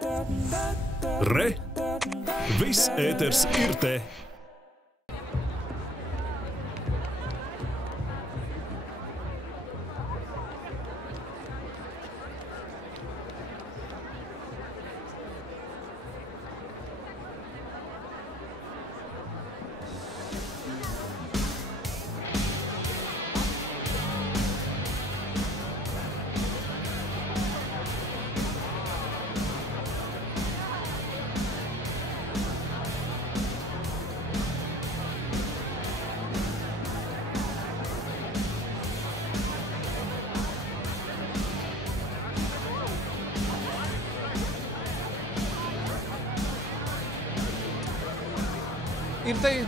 Re! Viss ēters ir te!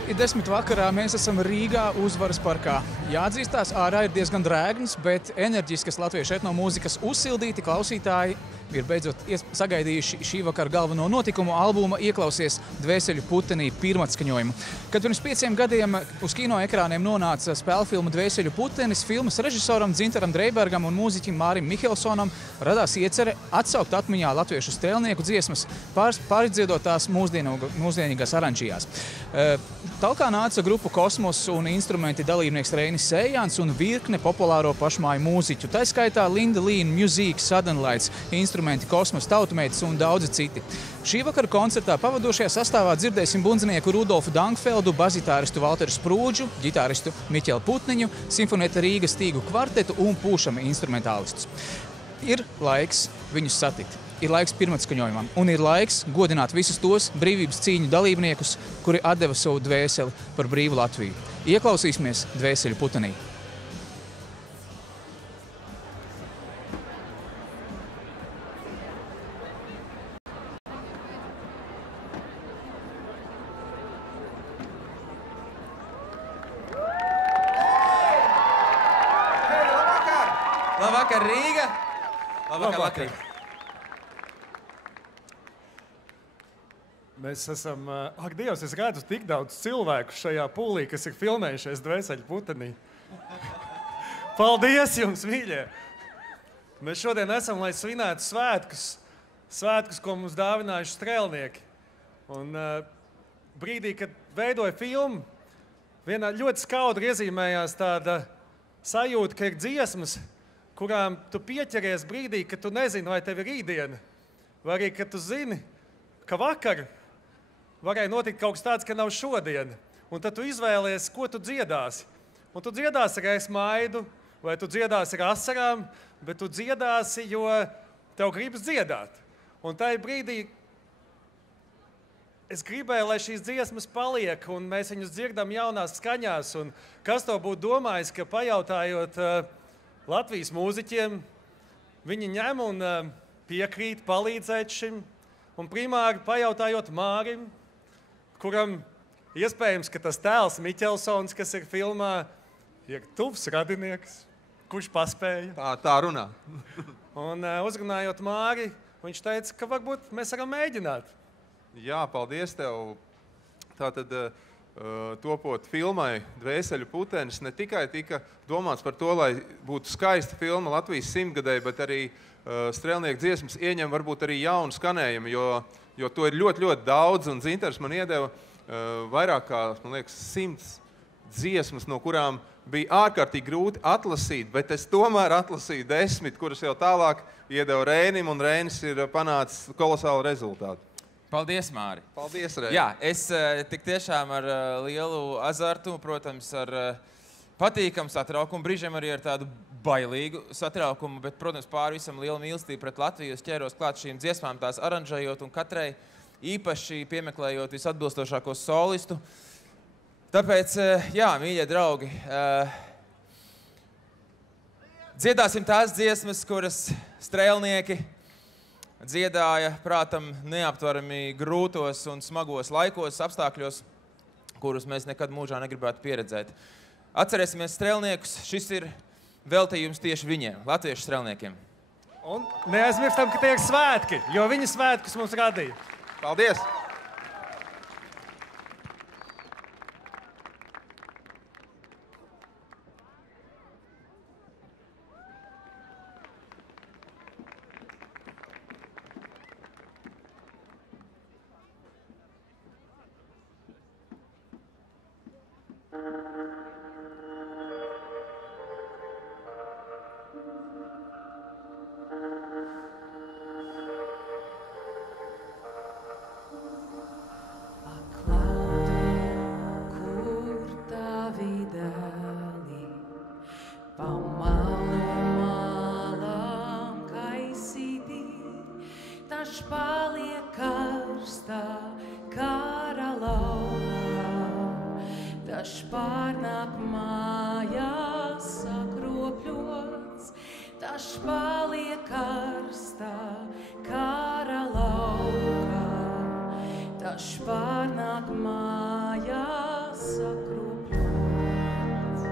Ir 10 vakarā, mēs esam Rīgā Uzvaras parkā. Jāatzīstās, ārā ir diezgan drēgns, bet enerģiskas latviešu etnomūzikas uzsildīti klausītāji ir beidzot sagaidījuši šī vakara galveno notikumu albuma Ieklausies Dvēseļu putenī pirmatskaņojumu. Kad pirms 5 gadiem uz kino ekrāniem nonāca spēlfilma Dvēseļu putenis, filmas režisoram Dzintaram Dreibergam un mūziķim Mārim Mihelsonam radās iecere atsaukt atmiņā latviešu strēlnieku dziesmas, pārdziedot tās mūsdienīgās aranžijās. Talkā nāca grupu Kosmos un instrumenti dalībnieks Reinis Sējāns un virkne populāro pašmāju mūziķu. Tā skaitā Linda Līna, Music, Sudden Lights, instrumenti Kosmos, Tautumeitas un daudzi citi. Šī vakara koncertā pavadošajā sastāvā dzirdēsim bundzinieku Rudolfu Dankfeldu, bazitāristu Valteru Sprūdžu, ģitāristu Miķelu Putniņu, Simfonēta Rīga stīgu kvartetu un pūšami instrumentālistus. Ir laiks viņus satikt. Ir laiks pirmatskaņojumam, un ir laiks godināt visus tos brīvības cīņu dalībniekus, kuri atdeva savu dvēseli par brīvu Latviju. Ieklausīsimies Dvēseļu putenī. Labvakar! Labvakar, Rīga! Labvakar, Latvija! Mēs esam, ak Dievs, es redzu tik daudz cilvēku šajā pūlī, kas ir filmējušies Dvēseļu putenī. Paldies jums, mīļie! Mēs šodien esam, lai svinētu svētkus, ko mums dāvinājuši strēlnieki. Un brīdī, kad veidoja filmu, vienā ļoti skaudri iezīmējās tāda sajūta, ka ir dziesmas, kurām tu pieķeries brīdī, kad tu nezini, vai tev ir rītdiena, vai arī, kad tu zini, ka vakar varēja notikt kaut kas tāds, ka nav šodien. Un tad tu izvēlies, ko tu dziedāsi. Un tu dziedāsi ar es maidu, vai tu dziedāsi ar asarām, bet tu dziedāsi, jo tev gribas dziedāt. Un tajā brīdī es gribēju, lai šīs dziesmas paliek, un mēs viņus dzirdam jaunās skaņās. Un kas to būtu domājis, ka pajautājot Latvijas mūziķiem, viņi ņem un piekrīt palīdzēt šim. Un primāri pajautājot Mārim, kuram iespējams, ka tas tēls Miķelsons, kas ir filmā, ir tuvs radinieks, kurš paspēja. Tā runā. Un uzrunājot Māri, viņš teica, ka varbūt mēs varam mēģināt. Jā, paldies tev. Tātad topot filmai Dvēseļu putenis ne tikai tika domāts par to, lai būtu skaista filma Latvijas 100-gadēji, bet arī strēlnieku dziesmas ieņem varbūt arī jaunu skanējumu, jo to ir ļoti, ļoti daudz, un Dzintars man iedeva vairāk kā, man liekas, 100 dziesmas, no kurām bija ārkārtīgi grūti atlasīt, bet es tomēr atlasīju 10, kuras jau tālāk iedeva Reinim, un Reinis ir panācis kolosālu rezultātu. Paldies, Māri! Paldies, Reinis! Jā, es tik tiešām ar lielu azartu, protams, ar patīkamu satraukumu, brīžiem arī ar tādu bailīgu satraukumu, bet, protams, pāri visam lielu mīlestību pret Latviju. Es ķēros klāt šīm dziesmām, tās aranžējot un katrai īpaši piemeklējot visatbilstošāko solistu. Tāpēc, jā, mīļie draugi, dziedāsim tās dziesmas, kuras strēlnieki dziedāja, prātam, neaptvarami grūtos un smagos laikos, apstākļos, kurus mēs nekad mūžā negribētu pieredzēt. Atcerēsimies strēlniekus, šis ir veltījums tieši viņiem, latviešu strēlniekiem. Un neaizmirstam, ka tie ir svētki, jo viņi svētkus mums radīja. Paldies! Taš paliek karstā kara laukā, taš pārnāk mājās sakropļots, taš paliek karstā kara laukā, taš pārnāk mājās sakropļots.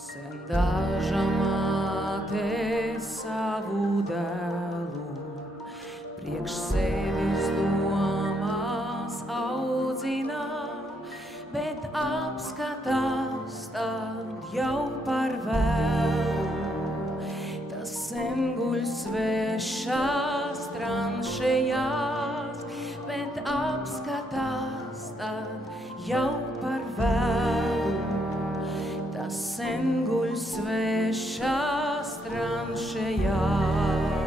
Sen daža māte savu dēlu priekš sevis domās audzina, bet apskatās tad jau par vēlu. Tas sen guļ svešās tranšejās, bet apskatās tad jau par vēlu. Tas sen guļ svešās tranšejās.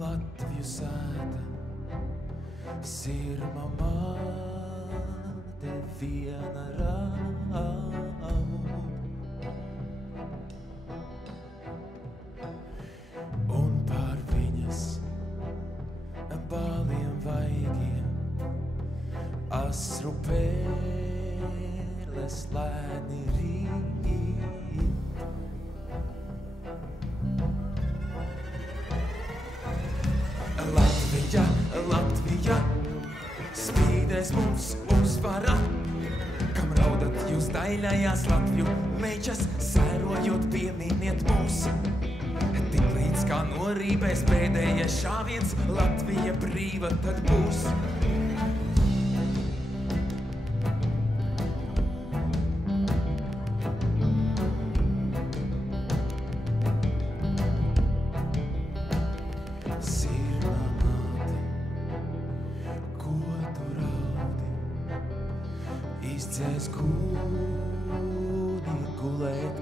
Latviju sēta, sirma māte viena raud. Un pār viņas baliem vaigiem asru pērles lēni rīt. Latvija, Latvija, spīdēs mums uzvara, kam raudat jūs daļājās Latviju mečas, sērojot pieminiet mūs. Tik līdz kā norībēs pēdējais šāviens, Latvija brīva tad būs. Izdzēs gūni gulēt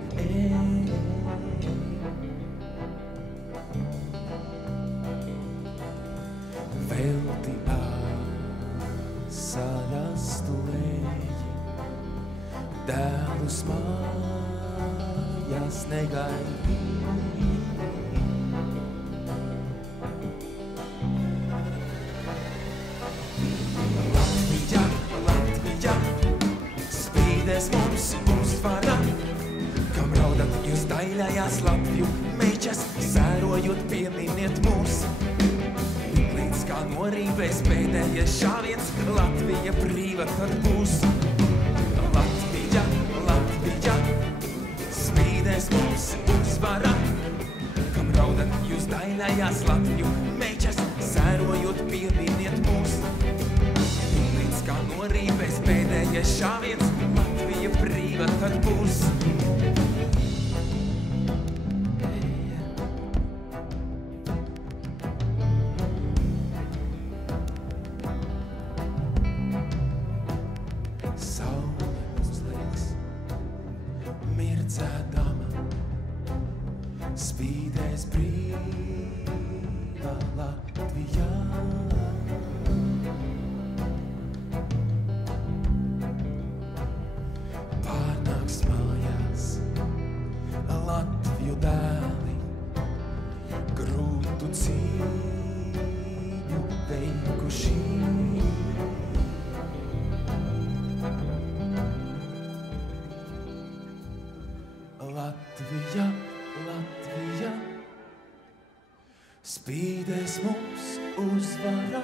Velti asarastu leji, dēlus mājās negaidi. Latvija, Latvija, spīdēs mums uzvara, kam raudat jūs daļājās Latviju meičas, sērojot pieminiet mūs. Līdz kā norīvēs pēdējais šāviens, Latvija brīva tad būs. Latvija, Latvija, spīdēs mums uzvara, kam raudat jūs daļājās Latviju meičas, sērojot pieminiet mūs. Līdz kā norīvēs pēdējais šāviens, Latvija brīva tad būs. Saule uzliekas, mirdzēdama, spīdēs brīvā Latvijā. Pārnāks mājās Latviju dēli, grūtu cīņu veikuši. Latvija, Latvija, spīdēs mums uzvara,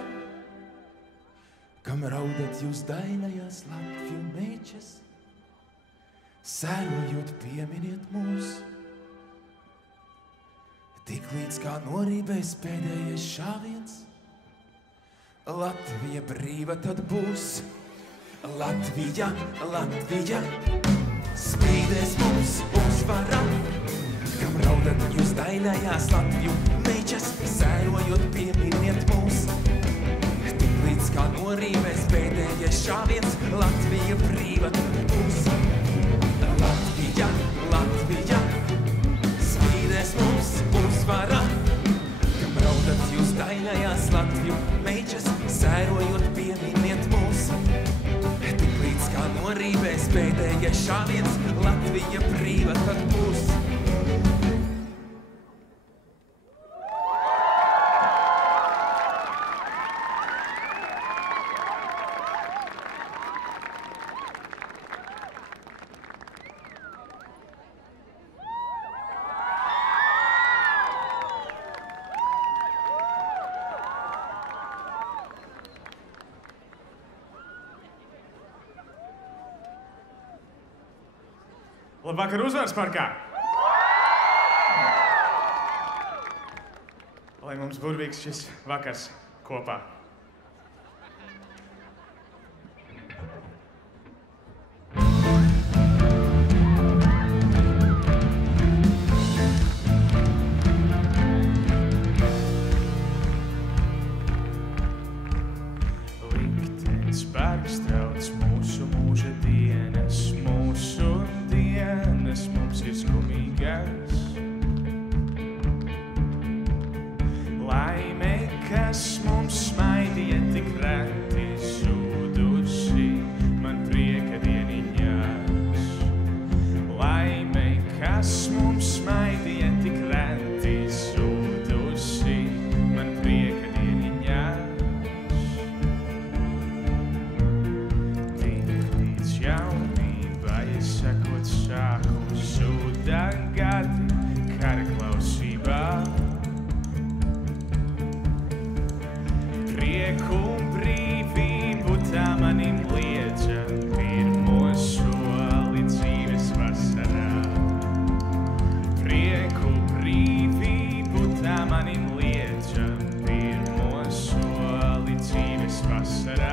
kam raudat jūs daļājās Latviju meičas, sērojot pieminiet mūs. Tik līdz kā norībēs pēdējais šāviens, Latvija brīva tad būs. Latvija, Latvija, spīdēs mums uzvara, kam raudat jūs daļājās Latviju meičas, sērojot pieminiet mūs. Tik līdz kā norībēs pēdējais šāviens, Latvija brīva būs. Latvija, Latvija, spīdēs mums uzvara, kam raudat jūs daļājās Latviju meičas, sērojot pieminiet mūs. Tik līdz kā norībēs pēdējais šāviens, Latvija brīva tad būs. Labvakar, Uzvaras parkā! Lai mums burvīgs šis vakars kopā. Liktenis pārstrauc mūsu mūža dienas, mūsu dienas mums ir skumīgas. Laime, kas mums smaidīja tik reti zudusi, man prieka dieniņās. Laime, kas mums smaidīja tik reti zudusi, man prieka dieniņās. Tik līdz jaunībai sakot sāku zudāt gadi kara klausībā. Prieku un brīvību tā manim liedza pirmo soli dzīves vasarā. Prieku, brīvību tā manim liedza pirmo soli dzīves vasarā.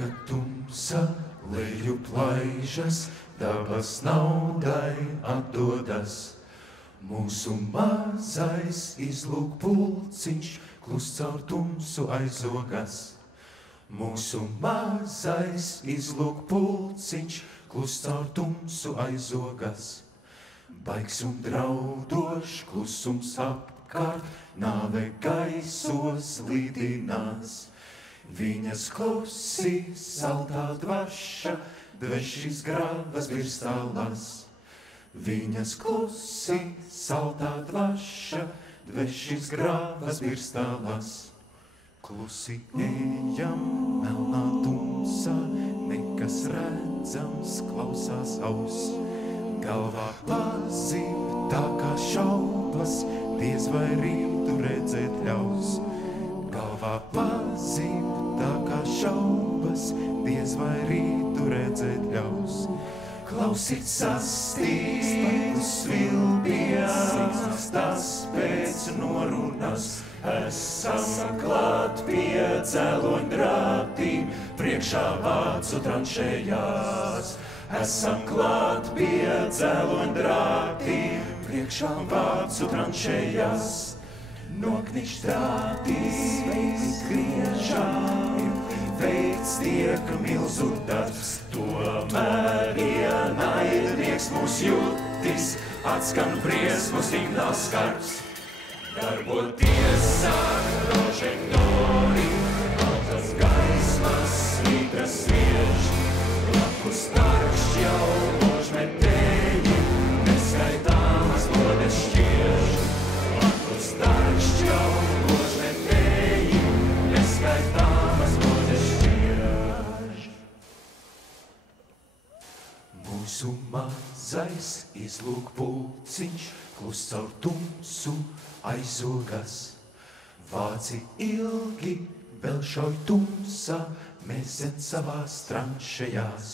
kad tumsa leju plaižas, dabas naudai atdodas. Mūsu mazais izlūk pulciņš, klus caur tumsu aizogas. Mūsu mazais izlūk pulciņš, klus caur tumsu aizogas. Baigs un draudošs klusums apkārt, nāve gaisos lidinās. Viņas klusi saltā dvaša, dvešis gravas virstālās. Viņas klusi saltā dvaša, dvešis gravas virstālās. Klusi ejam melnā tumsā, nekas redzams klausās auss. Galvā pazīm tā kā šaubas, diez vai rītu redzēt ļaus. Galvā pazīm tā kā šaubas, diez vai rītu redzēt ļaus. Klausīt sastīstas vilbies, tas pēc norunas. Esam klāt pie dzeloņdrātīm, priekšā vācu tranšējās. Esam klāt pie dzeloņdrātīm, priekšā vācu tranšējās. Noknišķ drātīs griežā, veikts tiek milzu darbs. Tomēr ienaidnieks mūs jūtis, atskan briesmu signāls skarbs. Darboties sāk prožektori, altas gaismas svītras sviež. Blakus tarkšķ jau ložmetēji, neskaitāmas lodes šķiež. Blakus tarkšķ jau ložmetēji, neskaitāmas lodes šķiež. Mūsu mazais izlūk pulciņš, klus caur tumsu aizogas. Vāci ilgi vēl šauj tumsā, mēsen savās tranšējās.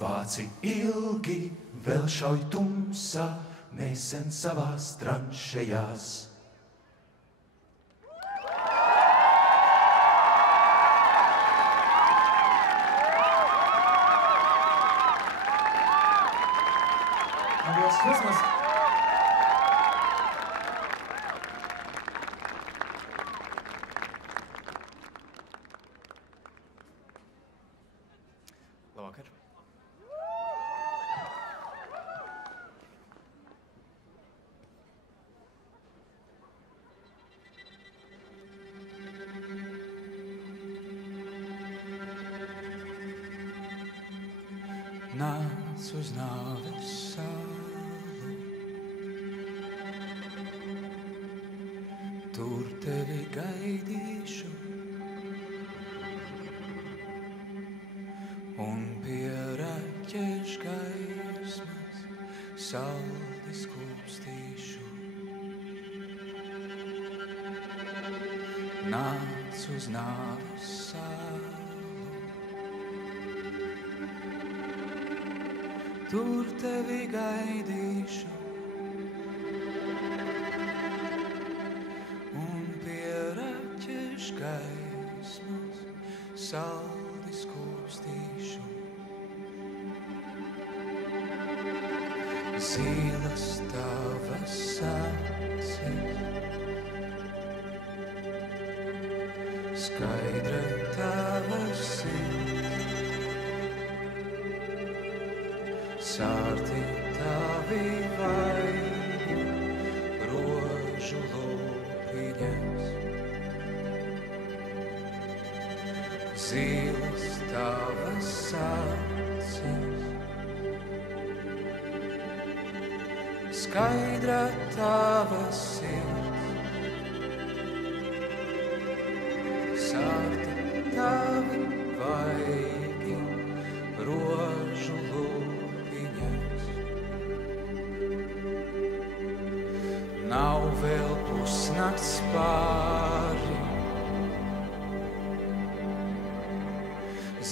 Vāci ilgi vēl šauj tumsā, mēsen savās tranšējās. Labvakar. Nāc uz nāves salu, tur tevi gaidīšu. Un pie raķešu gaismas saldi skūpstīšu. Nāc uz nāves salu, tur tevi gaidīšu. Un pie raķešu gaismas saldi skūpstīšu. Zīles tavas acis, skaidra tava sirds, sārti tavi vaigi, rožu lūpiņas. Zīles tavas acis, skaidra tava sirds, sārti tavi vaigi, rožu lūpiņas. Nav vēl pusnakts pāri,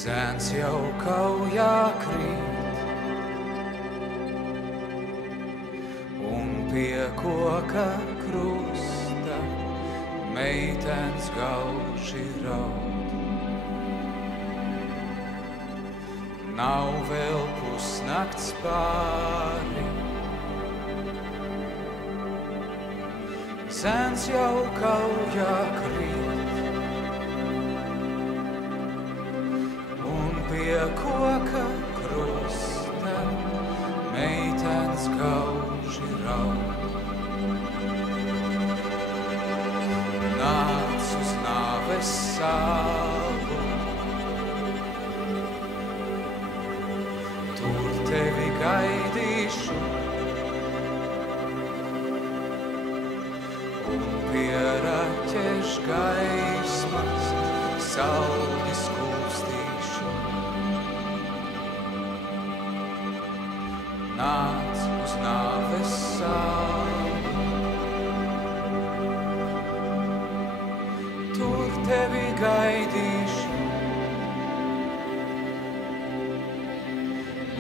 zēns jau kaujā krīt. Pie koka krusta meitens gauži raud. nav vēl pusnakts pāri. Zēns jau kaujā krīt, un pie koka krusta meitenes gauži raud. Nāc uz nāves salu, tur tevi gaidīšu, un pie raķešu gaismas sauli skūpstīšu. Nāc uz nāves salu, tur tevi gaidīšu,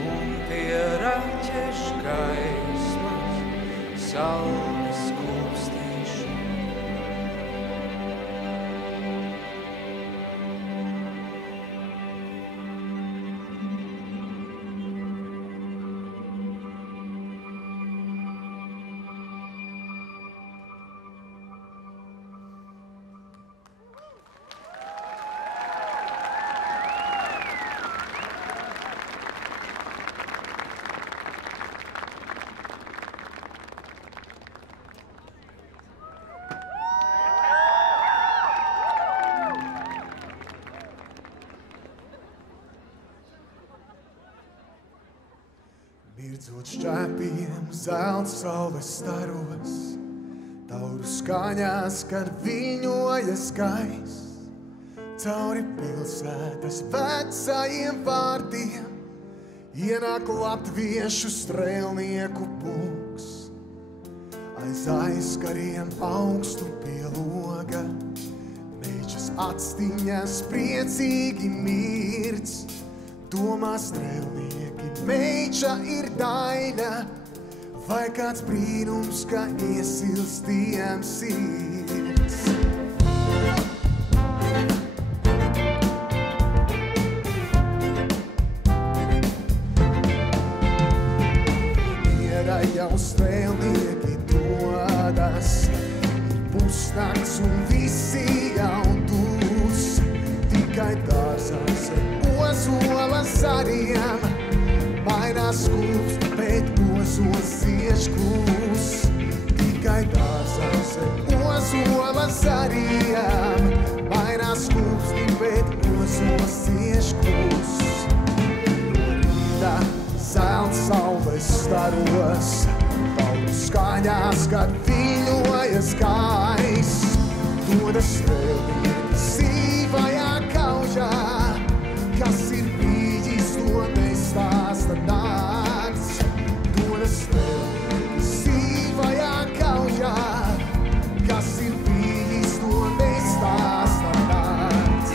un pie raķešu gaismas sauli skūpstīšu. Mirdzot šķēpiem zelta saules staros, tauru skaņās, kad viļņojas gaiss. Cauri pilsētas vecajiem vārtiem ienāk latviešu strēlnieku pulks. Aiz aizkariem augstu pie loga, meičas atstiņas priecīgi mirds. Domā strēlnieki, meiča ir daļa, vai kāds brīnums, ka iesilstiem sirds. Miera jau strēlnieki dodas, ir pusnakts un visi jau dus, tikai dārzās ozola zariem, mainās skūps, bet ozols cieš klūs. Tikai dārzās ozola zariem, mainās skūps, bet ozols cieš klūs. No rīta zelta saules staros, tauru skaņās, kad viļņojas gaiss. Dodas strēlnieki sīvajā kaužā, kas ir bijis, to nestāsta nakts. Dodas strēlnieki sīvajā kaužā, kas ir bijis, to nestāsta nakts.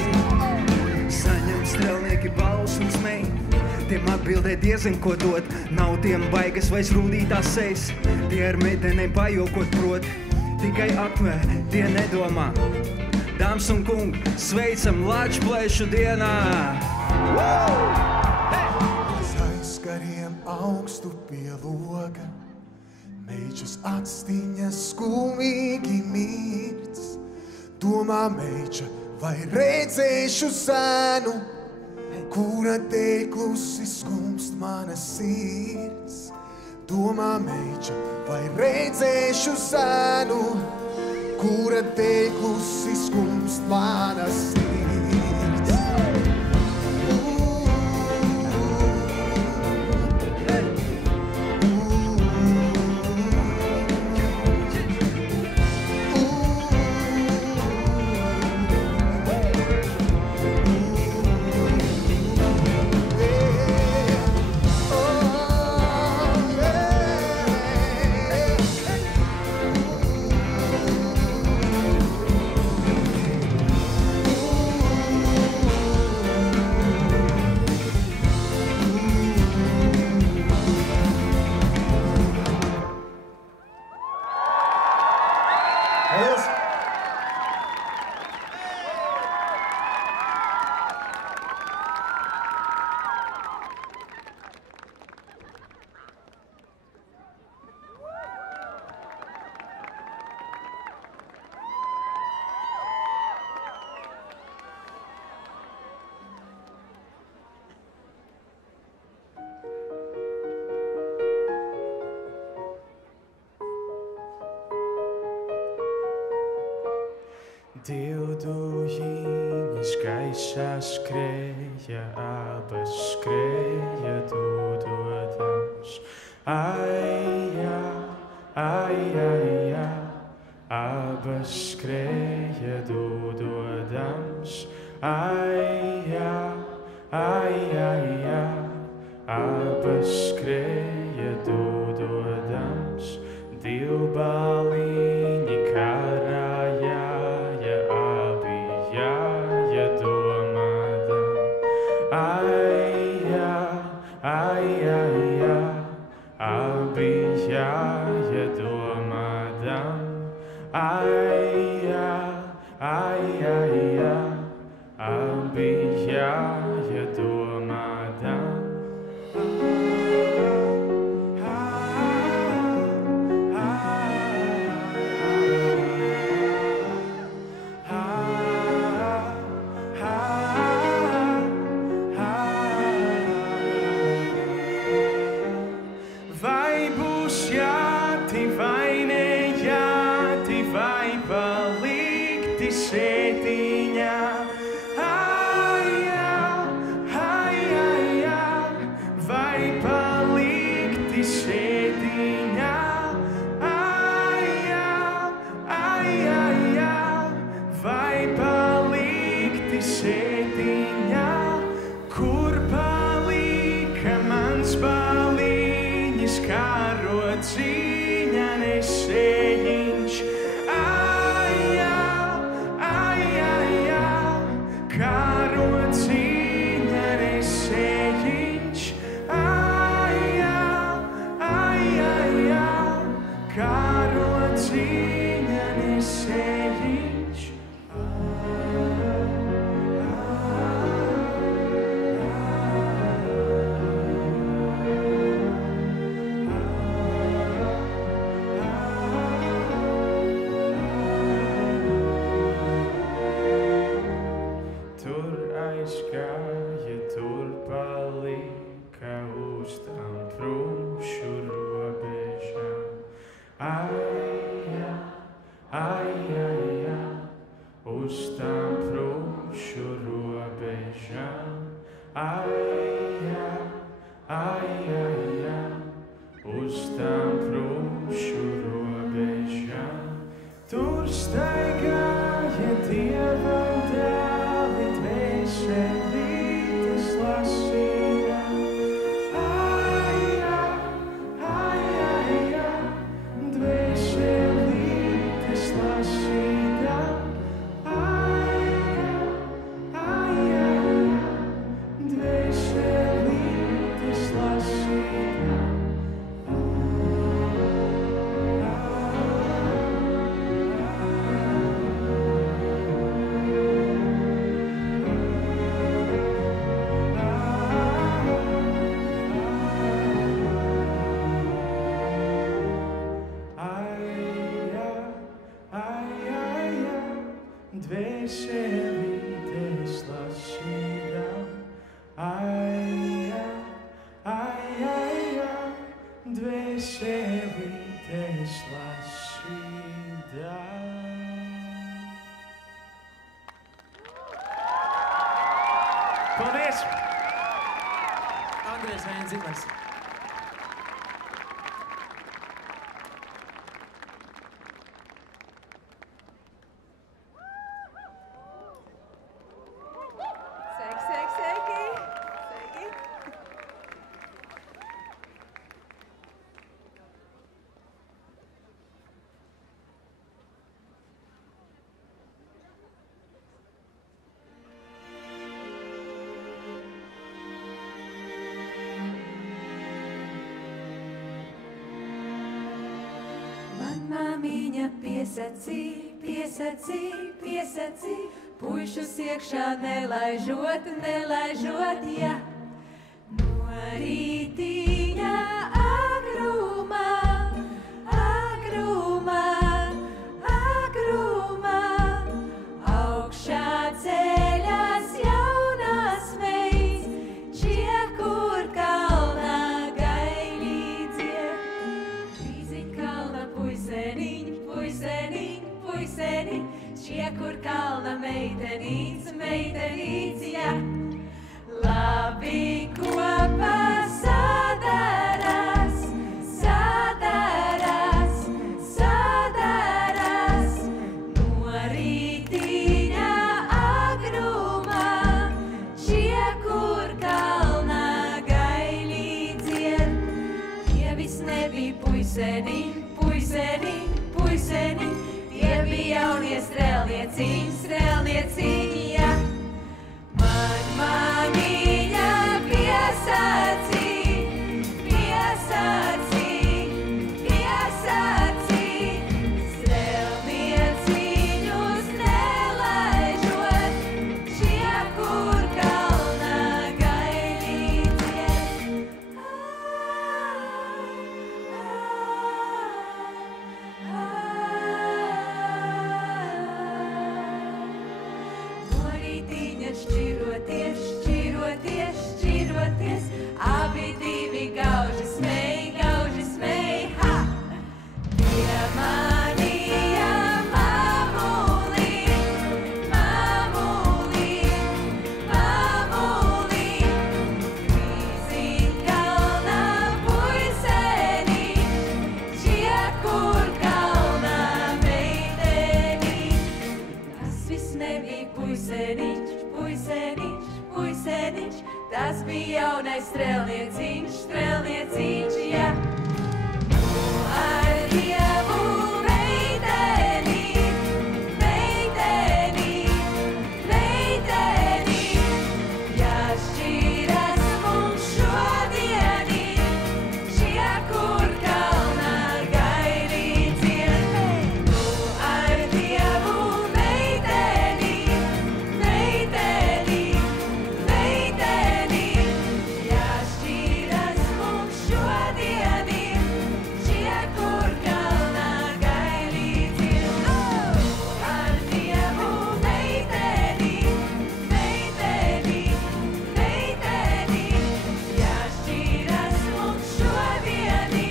Saņem strēlnieki balsu un smej, tiem atbildē diezin ko dot. Nav tiem baigas vai rūdītās sejas, tie ar meitenēm pajokot prot. Tikai atmē, tie nedomā. Dāmas un kungi, sveicam Lačplēšu dienā! Aiz aizkariem augstu pie loga, meičas atstiņas skumīgi mirds. Domā meiča, vai redzēšu zēnu, kura dēļ klusi skumst mana sirds. Domā meiča, vai redzēšu zēnu, kura dēļ klusi skumst mana sirds. Dildujiņas gaišā skrēja, abas skrēja dūdodams. Aijā, aijā, abas skrēja dūdodams. Aijā, aijā, abas skrēja dūdodams. Divbalīņi karājāja, abi jāja domādam. Aijā, aijā, abi jāja domādam. Aijā, aijā, abi jāja domādam. Vai būs jāti, vai nejāti, vai palikti sētiņā? Aijā, aijā, vai palikti sētiņā? Aijā, aijā, vai palikti sētiņā? Kur palika mans balīņas, karociņa nesējiņš? Aijā, aijā, karociņa nesējiņš. Aijā, aijā, karociņa nesējiņš. Tur aizgāja, tur palika uz tām prūšu robežām. Aijā, aijā, uz tām prūšu robežām. Aijā, aijā, uz tām prūšu robežām. Tur staigāja Dieva dēli, dvēselītes lasīja. Aijā, aijā, dvēselītes lasīja. Aijā, aijā, dvēselītes lasīja. Dvēselītes lasīdam. Aijā, aijā, dvēselītes lasīdam. Paldies! Andrejs Vējns-Zimers. Māmiņa piesacī, puišus iekšā nelaižot, ja. No rītiņa agrumā, augšā ceļās jaunās meitas, čiekur kalnā gailīdzie. Puiseniņ, čiekur kalnā meitenīts, ja. Labi kopā sadarās, sadarās, sadarās. No rītiņa agrumā, šie, kur kalnā gailī dzied. Dievis nebija puiseniņ, puiseniņ, puiseniņ, tie bija jaunie strēlnieciņi, strēlnieciņi, ja. Mamīņa piesacī, piesacī, piesacī, strēlnieciņus nelaižot, šie, kur kalnā gailī dzied. No rītiņa šķiroties, šķiroties, šķiroties, abi divi gauži smej, ha! Piemanīja mamulī, mamulī, mamulī, vīzīt kalnā puisenī, šie, kur kalnā meitenī. Tas viss nebija puiseniņš, puiseniņš, puiseniņš, tas bija jaunais strēlnieciņš, strēlnieciņš, ja. Ar Dievu meitenī, meitenī, meitenī, jāšķiras mums šodienī, šie, kur kalnā gailī dzied. Ar Dievu meitenī, meitenī, meitenī, jāšķiras mums šodienī, šie, kur kalnā gailī dzied. Ar Dievu meitenī, meitenī, meitenī, jāšķiras mums šodienī,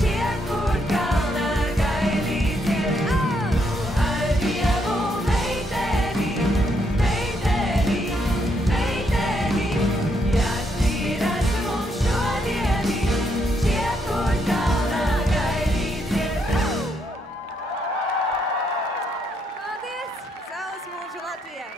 šie, kur kalnā gailī dzied. Ar Dievu meitenī, meitenī, meitenī, jāšķiras mums šodienī, šie, kur kalnā gailī dzied. Paldies! Saules mūžu Latvijai!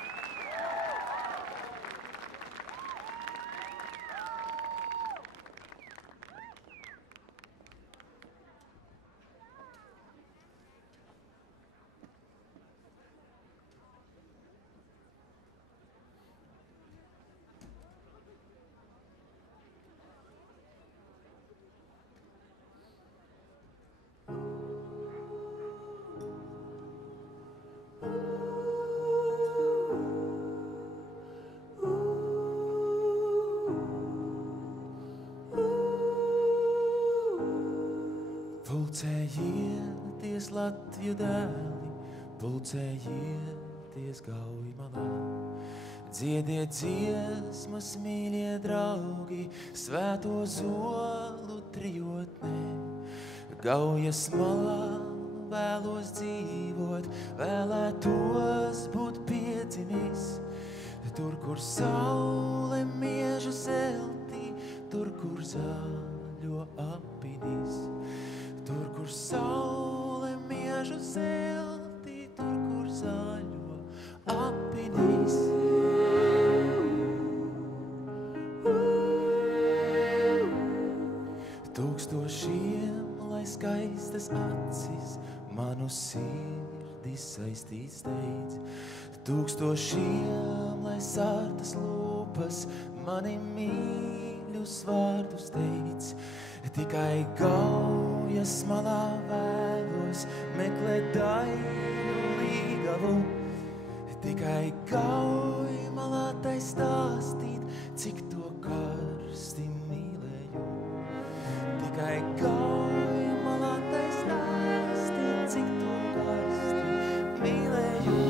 Pulcējieties Latviju dēli, pulcējieties Gaujamalā. Dziediet dziesmas, mīļie draugi, svēto zolu trijotnē. Gaujas malā vēlos dzīvot, vēlētos būt piedzimis. Tur, kur saule miežu zeltī, tur, kur zaļo apinis. Tur, kur saule miežu zeltī, tur, kur zaļo apinis. Tūkstošiem, lai skaistas acis, manu sirdi saistīt steidz. Tūkstošiem, lai sārtas lūpas, mani mīļus vārdus teic. Tikai Gaujas malā vēlos meklēt daiļu līgavu. Tikai Gaujamalā tai stāstīt, cik to karsti mīlēju. Tikai Gaujamalā tai stāstīt, cik to karsti mīlēju.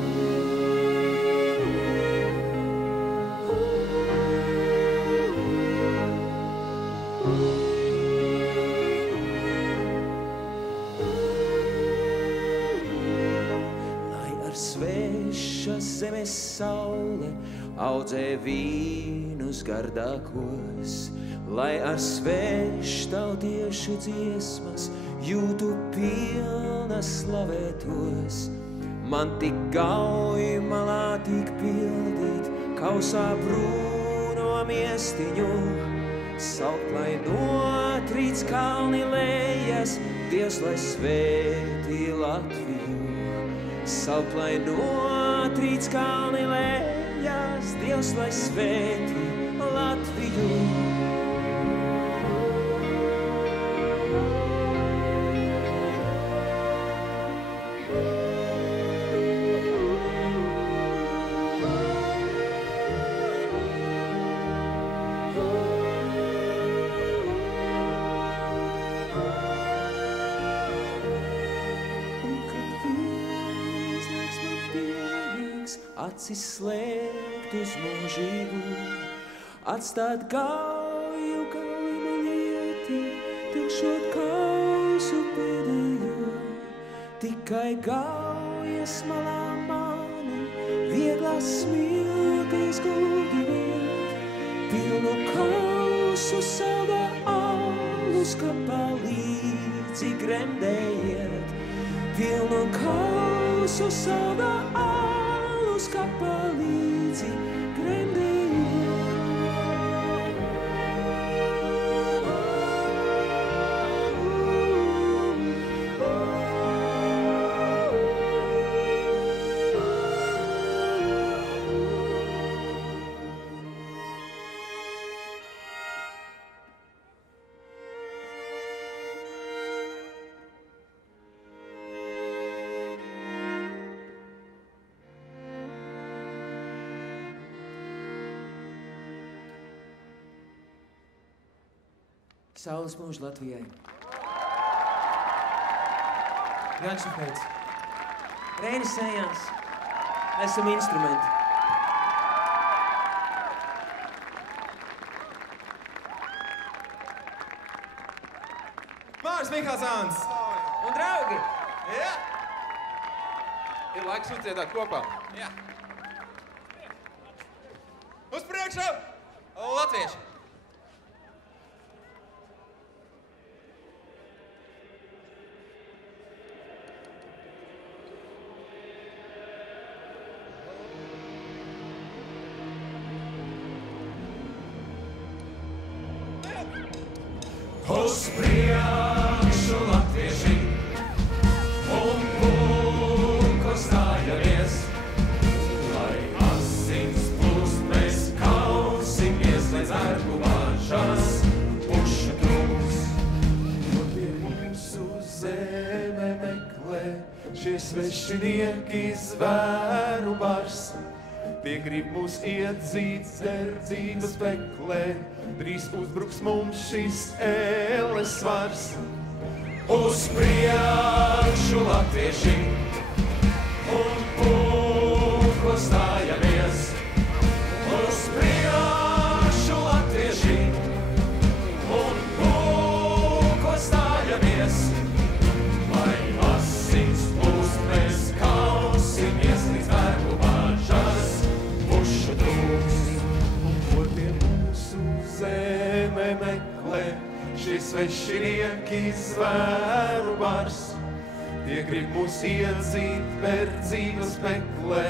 Zemes saule audzē vīnus gardākos, lai ar sveštautiešu dziesmas jūtu pilnas slavētos. Man tik gauj malā tik pildīt, kausā brūno miestiņu, saukt, lai notrīc kalni lejas, Dievs, lai svētī Latviju. Saukt, lai notrīc kalni lejas, Dievs, lai svētī Latviju. Acis slēgt uz mūžību, atstāt gauju lieti, tilšot kausu pēdējo. Tikai gaujas malā mani, vieglās smiltīs gudināt, pilnu kausu saldā alus, kā palīdzi gremdējiet, pilnu kausu saldā alus, kā palīdzi gremdējiet. Saules mūžu Latvijai. Jānis Šafēts. Reinis Sējāns. Esam instrumenti. Māris Mihālsons! Un draugi! Jā! Ir laiks uzdziedāt kopā. Jā. Uz priekšu! Latvieši! Uz priekšu latvieši un pulko stājamies, lai asins plūst, mēs kausimies, līdz ērku vāžas pušu trūks. Jo pie mums uz zeme meklē šie svešinieki zvēru bars. Tie grib mūs iedzīt dzerdzības peklē, drīz uzbruks mums šis ēles svars. Uz priekšu latvieši un pulko stājamies. Uz priekšu latvieši un pulko stājamies. Lai asins plūst, mēs kausimies, līdz ērku vāžas pušu trūks. Un ko pie mūsu zeme meklē šie svešinieki zvēru bars. Tie grib mūs iedzīt verdzības peklē,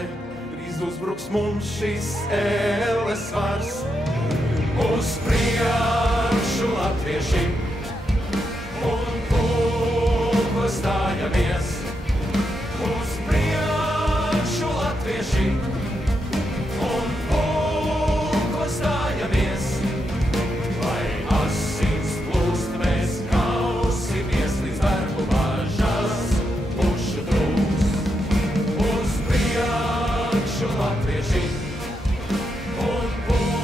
drīz uzbruks mums šis ēles svars. Uz priekšu latvieši un pulko stājamies. Uz priekšu latvieši un pulko stājamies. Lai asins plūst, mēs kausimies, līdz ērku vāžas pušu trūks. Uz priekšu latvieši un pulko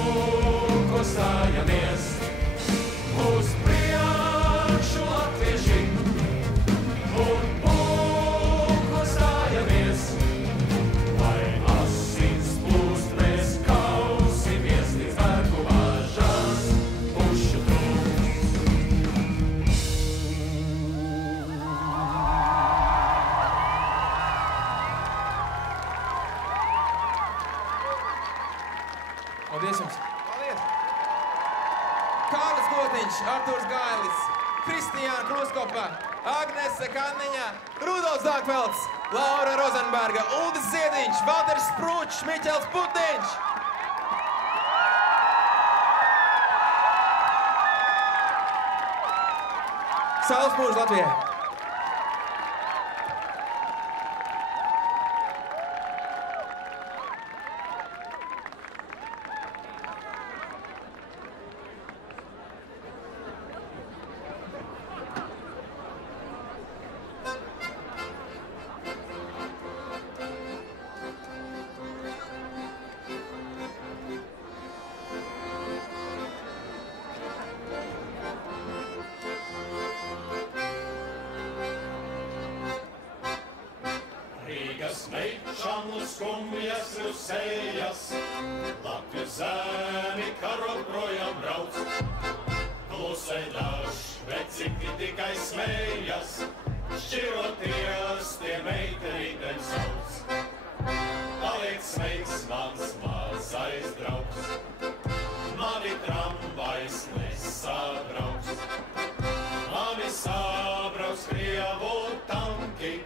Paldies jums! Paldies! Kārlis Gotiņš, Artūrs Gailis, Kristiāna Kruskopa, Agnese Kanniņa, Rudolfs Dāgfelds, Laura Rozenberga, Uldis Ziediņš, Valters Sprūčs, Miķels Putniņš. Saules mūžu Latvijai! Rīgas meičanu skumjas rusējas, Latvijas zemi karot projām brauc. Klusai daž, bet citi tikai smējas, šķiroties tie meitenītēm sauc. Paliek sveiks mans mazais draugs, mani tramvajs nesabrauks. Mani sabrauks Krievu tanki,